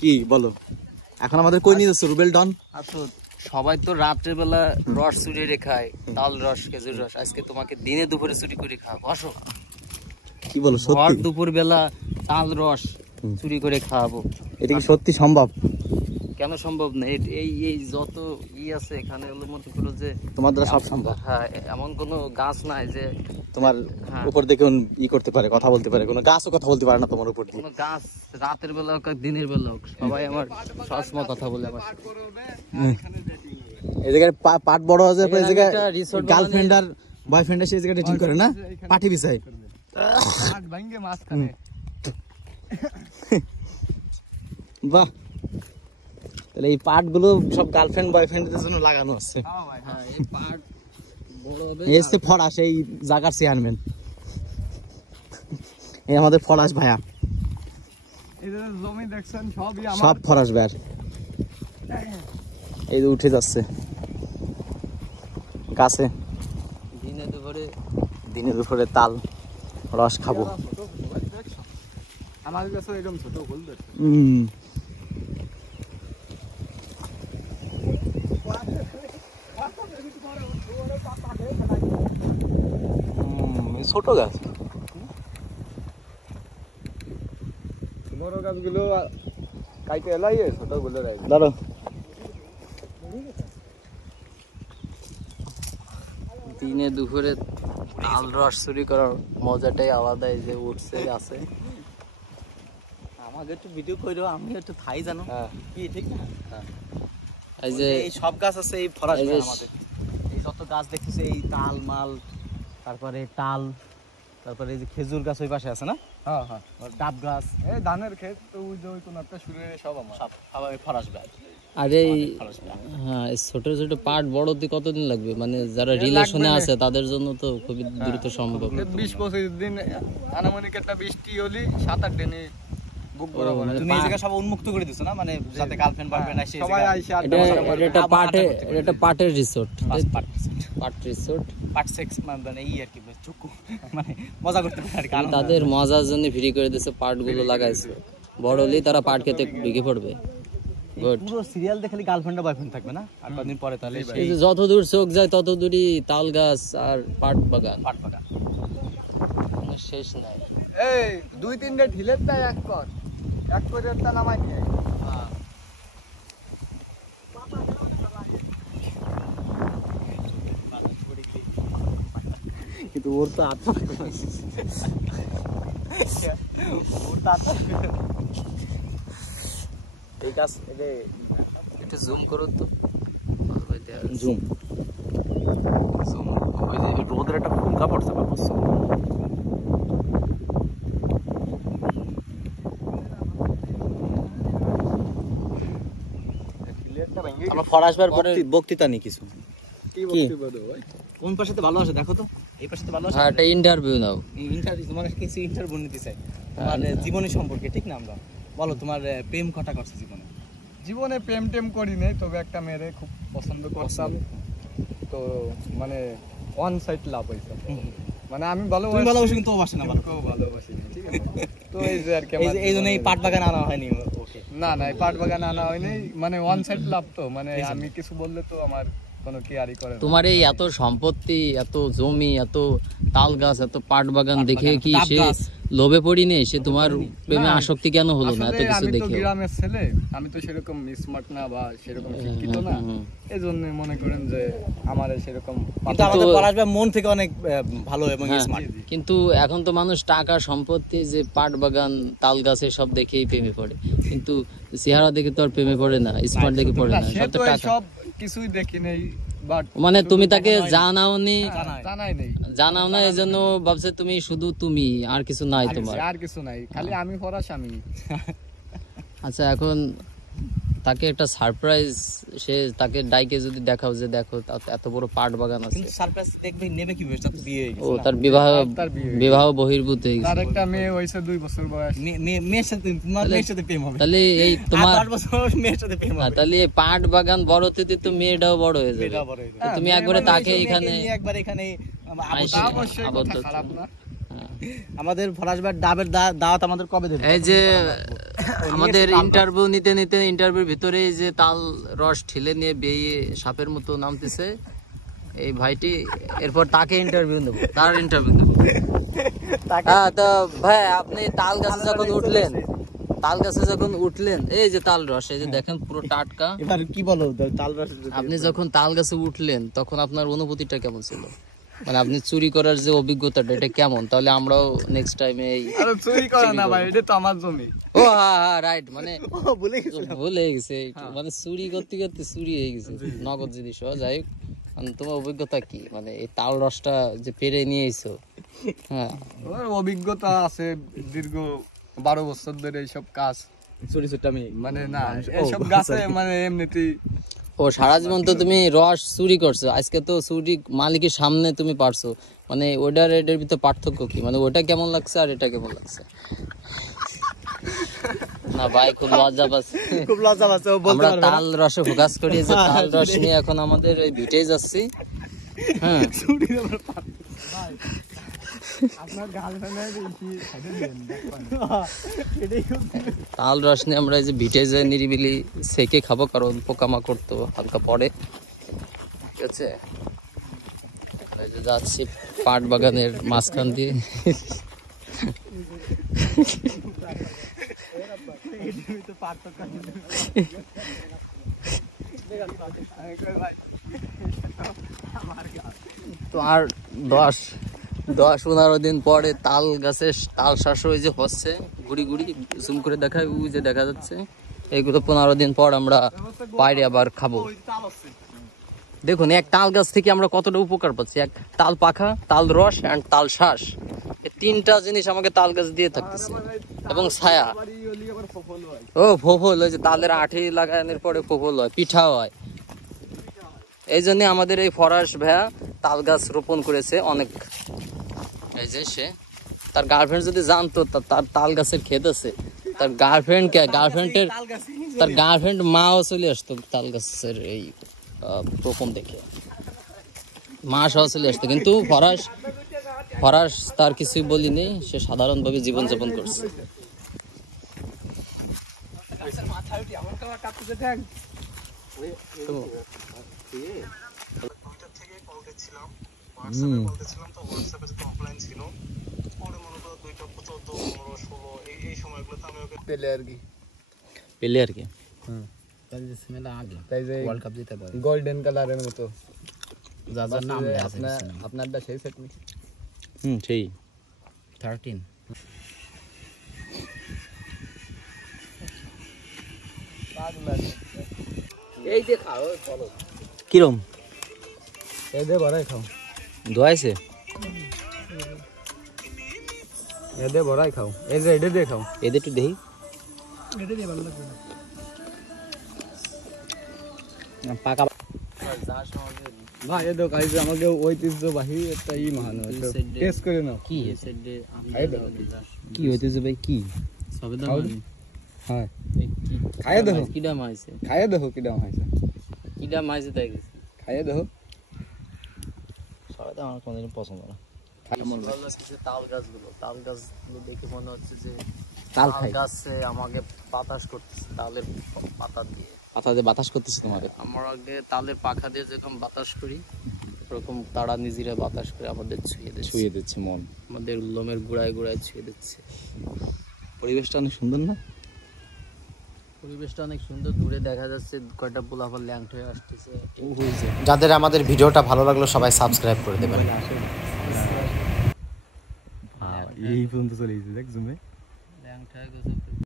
কি বলো এখন আমাদের কই নিয়ে যাচ্ছে রুবেল ডন? আচ্ছা সবাই তো রাত্রে বেলা রস চুরি রে খায়, তাল রস, খেজুর রস, আজকে তোমাকে দিনে দুপুরে চুরি করে খাওয়া। বসো। কি বলো সত্যি? দুপুর বেলা তাল রস চুরি করে খাওয়াবো। এটা কি সত্যি সম্ভব? কেন সম্ভব না? এই এই যত আছে এখানে হলো মনে করো যে তোমার দ্বারা সব সম্ভব। হ্যাঁ, এমন কোনো গাছ নাই যে তোমার উপর দিয়ে করতে পারে, কথা বলতে পারে। কোনো গাছও কথা বলতে পারে না তোমার উপর দিয়ে। কোনো গাছ রাতের বেলা হোক দিনের বেলা হোক সবাই আমার সবসময় কথা বলে। আমার এই জায়গায় পাট বড় আছে, এই জায়গায় গার্লফ্রেন্ড আর বয়ফ্রেন্ড এসে এই জায়গায় ডেটিং করে না, পাটি বিছায়। বাহ, তাহলে এই পাট গুলো সব গার্লফ্রেন্ড বয়ফ্রেন্ডদের জন্য লাগানো আছে। এই পাট বড় হবে। এই হচ্ছে ফরাস, এই জায়গার চেয়ারম্যান। এই আমাদের ফরাস ভাইয়া। জমি দেখছেন সবই আমার, সব ফরাস ভাইয়ার। এই যে উঠে যাচ্ছে গাছে, দিনে দুপুরে তাল রস খাবো। আমার কাছে এরকম ছোট ফুল দেখছে। ছোট গাছ, বড় গাছগুলো কাইতে এলাই, ছোট গুলো ধরো। দিনে দুপুরে তাল রস চুরি করার মজাটাই আলাদা। এই যে উঠছে গাছে। আমাকে একটু ভিডিও করো, আমি একটু থাই জানো কি, ঠিক না? এই যে এই সব গাছ আছে এই ফরাস ভাইয়া আমাদের। এই যত গাছ দেখতেছে, এই তাল মাল, তারপরে তাল, তারপরে এই যে খেজুর গাছ ওই পাশে আছে না, হ্যাঁ হ্যাঁ, ডাব গাছ, এই ধানের ক্ষেত তো ওই যে ওই কোনাটা শুরু হয়ে সব আমার। সব ফরাস ভাই। আর এই হ্যাঁ, ছোট ছোট পাট বড় হতে কতদিন লাগবে? মানে যারা রিলেশনে আছে তাদের জন্য তো খুবই দ্রুত সম্ভব। 20-25 দিন আনুমানিক একটা বৃষ্টি হলি 7-8 দিনে বুক বরাবর। তুমি এই জায়গা সব উন্মুক্ত করে দিছো না, মানে যাতে গার্লফ্রেন্ড বয়ফ্রেন্ড আসে সবাই আইসা এটা পাটের রিসোর্ট, পাট রিসোর্ট, পাট সেক্স, মানে এই আর কি চুকু, মানে মজা করতে পারে আর কি। তাদের মজার জন্য ফ্রি করে দিয়েছে, পাট গুলো লাগাইছে। বড় হলেই তারা পাট খেতে ঢুকে পড়বে। পুরো সিরিয়াল দেখলে গার্লফ্রেন্ড বয়ফ্রেন্ড থাকবে না আর কদিন পরে, তাহলে এই যে যত দূর চোখ যায় তত দূরই তাল গাছ আর পাট বাগান। কোনো শেষ নাই। এই 2-3 ঢিলের তা এক করে একটা নামাই দিয়ে। কিন্তু ওর তো আত্মা, এই গাছ একটু জুম করো তো, জুম ওই যে রোদের একটা ভূমিকা পড়ছে বা বুঝছো? আমরা ফরাস ভাইয়ের বক্তৃতা নেই কিছু। কি বলতে পারো ভাই? কোন পাশে ভালো আছে দেখো তো, এই পাশে ভালো আছে। হ্যাঁ, একটা ইন্টারভিউ নাও। ইন্টারভিউ, তোমার কিছু ইন্টারভিউ নিতে চাই তোমার জীবনী সম্পর্কে, ঠিক না? আমরা বলো, তোমার প্রেম কটা করছে জীবনে? জীবনে প্রেম টেম করি নাই, তবে একটা মেয়েরে খুব পছন্দ করতাম। তো মানে ওয়ান সাইড লাভ হয়েছে, মানে আমি ভালোবাসি কিন্তু ও বাসে না, ভালোবাসি, ঠিক আছে? তো এই যে আর কি, এই জন্য এই পাট বাগান আনা হয়নি। না এই পাট বাগান আনা হয়নি, মানে ওয়ান সাইড লাভ। তো মানে আমি কিছু বললে তো আমার কোনো কেয়ারই করে না। তোমার এই এত সম্পত্তি, এত জমি, এত তাল গাছ, এত পাট বাগান দেখে কি সে লোভে পড়িনি? সে তোমার প্রেমে আসক্তি কেন হলো না? এত কিছু দেখে। আমি তো গ্রামের ছেলে, আমি তো সেরকম স্মার্ট না বা সেরকম শিক্ষিত না, এজন্য মনে করেন যে আমার সেরকম। কিন্তু আমাদের পলাশ ভাই মন থেকে অনেক ভালো এবং স্মার্ট। কিন্তু এখন তো মানুষ টাকা, সম্পত্তি, যে পাট বাগান, তাল গাছ সব দেখেই প্রেমে পড়ে, কিন্তু চেহারা দেখে তো আর প্রেমে পড়ে না, স্মার্ট দেখে পড়ে না। সব তো টাকা, সব কিছুই দেখি নেই। মানে তুমি তাকে জানাও না, এই জন্য ভাবছে তুমি শুধু তুমি, আর কিছু নাই তোমার, আর কিছু নাই, খালি আমি ফরাস আমি। আচ্ছা, এখন তাকে একটা সারপ্রাইজ, সে তাকে ডাইকে যদি দেখাও যে দেখো এত বড় পাট বাগান আছে, কিন্তু সারপ্রাইজ দেখবে নেবে কি তার বিয়ে হয়ে গেছে। ও তার বিবাহ বহির্ভূত হয়ে গেছে। তার একটা মেয়ে হইছে 2 বছর বয়স। মেয়ের সাথে প্রেম হবে, তাহলে এই তোমার 8 বছর মেয়ের সাথে প্রেম হবে, তাহলে এই পাট বাগান বড় হতে তো মেয়েটাও বড় হয়ে যাবে। তুমি একবারে তাকে এখানে আমাদের ফরাস ভাই ডাবের দাওয়াত আমাদের কবে দেবে? এই যে আমাদের ইন্টারভিউ নিতে নিতে ইন্টারভিউর ভিতরে এই যে তাল রস ঠেলে নিয়ে বেয়ে সাপের মতো নামতেছে এই ভাইটি, এরপর তাকে ইন্টারভিউ নেব, তার ইন্টারভিউ নেব। হ্যাঁ, তো ভাই আপনি তাল গাছে যখন উঠলেন এই যে তাল রস, এই যে দেখেন পুরো টাটকা। এবার কি বলো তাল রস? আপনি যখন তাল গাছে উঠলেন তখন আপনার অনুভূতিটা কেমন ছিল? মানে আপনি চুরি করার যে অভিজ্ঞতাটা এটা কেমন? তাহলে আমরাও নেক্সট টাইমে এই আরে চুরি করে না ভাই, এটা তো আমার জমি। ও হ্যাঁ রাইট, মানে ভুলে গেছে, মানে চুরি করতে করতে চুরি হয়ে গেছে নগদ জিনিস। যাই হোক, মানে তোমার অভিজ্ঞতা কি, মানে এই তাল রসটা যে পেরে নিয়ে এসো? হ্যাঁ, আমার অভিজ্ঞতা আছে, দীর্ঘ 12 বছর ধরে এইসব কাজ চুরি আমি মানে না এইসব গাছে মানে এমনিতেই। ও সারা জীবন তো তুমি রস চুরি করছো, আজকে তো চুরি মালিকের সামনে তুমি পারছো, মানে ওটার এটার ভিতরে পার্থক্য কি? মানে ওটা কেমন লাগছে আর এটা কেমন লাগছে? না ভাই খুব লজ্জা পাচ্ছে, খুব লজ্জা পাচ্ছে। আমরা তাল রসে ফোকাস করি, যে তাল রস নিয়ে এখন আমাদের এই ভিটে যাচ্ছি। হ্যাঁ, তাল রস নিয়ে আমরা এই যে ভিটে যাই নিরিবিলি সেকে খাবো, কারণ পোকামাকড় তো হালকা পড়ে। ঠিক আছে, এই যে যাচ্ছি পাট বাগানের মাঝখান দিয়ে। তো আর 10-15 দিন পরে তাল গাছে তাল শ্বাস ওই যে হচ্ছে গুড়ি গুড়ি জুম করে দেখায়, ওই যে দেখা যাচ্ছে। এইগুলো 15 দিন পর আমরা বাইরে আবার খাবো। দেখুন, এক তাল গাছ থেকে আমরা কতটা উপকার পাচ্ছি। এক তাল পাখা, তাল রস অ্যান্ড তাল শ্বাস, এই 3টা জিনিস আমাকে তাল গাছ দিয়ে থাকতেছে, এবং ছায়া। ও ফোফল, ওই যে তালের আঠি লাগানোর পরে ফোফল হয়, পিঠা হয়। এই জন্য আমাদের এই ফরাস ভাইয়া তাল গাছ রোপণ করেছে অনেক। এই যে সে, তার গার্লফ্রেন্ড যদি জানতো তার তাল গাছের ক্ষেত আছে, তার গার্লফ্রেন্ড মাও চলে আসতো তাল গাছের এই রোপণ দেখে, মা সহ চলে আসতো। কিন্তু ফরাস তার কিছুই বলিনি, সে সাধারণভাবে জীবনযাপন করছে। পেলে আর কি তাই যে ওয়ার্ল্ড কাপ জিতে পারে, গোল্ডেন কালারের মতো যার নাম আপনারটা সেই সেট নাকি? সেই 13 এই যে খাও চলো, কিরম এই দে ভরাই খাও, ধোয়াইছে? এই দে ভরাই খাও, এই যে এটা দিয়ে খাও, এদের একটু দেখি। পাকা ভাই এ দেখো, এই যে আমাকে ঐতিহ্যবাহী একটা মহান টেস্ট করে নাও। কি কি হইতেছে ভাই? কি হ্যাঁ খাইয়ে দেখো, কিডা মাইছে, খাইয়ে দেখো কিডা হয়েছে, কিডা মাইছে তাই গেছে। খাইয়ে দেখো। সবাই তো আমার কোনদিন পছন্দ না। তাল গাছগুলো দেখে মনে হচ্ছে যে তাল তাল গাছে আমাকে বাতাস করতেছে, তালের পাতা দিয়ে বাতাস করতেছে তোমাকে। আমরা আগে তালের পাখা দিয়ে যেরকম বাতাস করি, ওরকম তারা নিজেরা বাতাস করে আমাদের ছুঁয়ে দিচ্ছে মন, আমাদের লোমের গোড়ায় গোড়ায় ছুঁয়ে দিচ্ছে। পরিবেশটা অনেক সুন্দর না? পরিবেশটা অনেক সুন্দর, দূরে দেখা যাচ্ছে কয়টা পোলাপান ল্যাংট হয়ে আসতেছে। যাদের আমাদের ভিডিওটা ভালো লাগলো সবাই সাবস্ক্রাইব করে দেবেন। এই পর্যন্ত চলে গেছে, দেখ জুমে ল্যাংট হয়ে গেছে।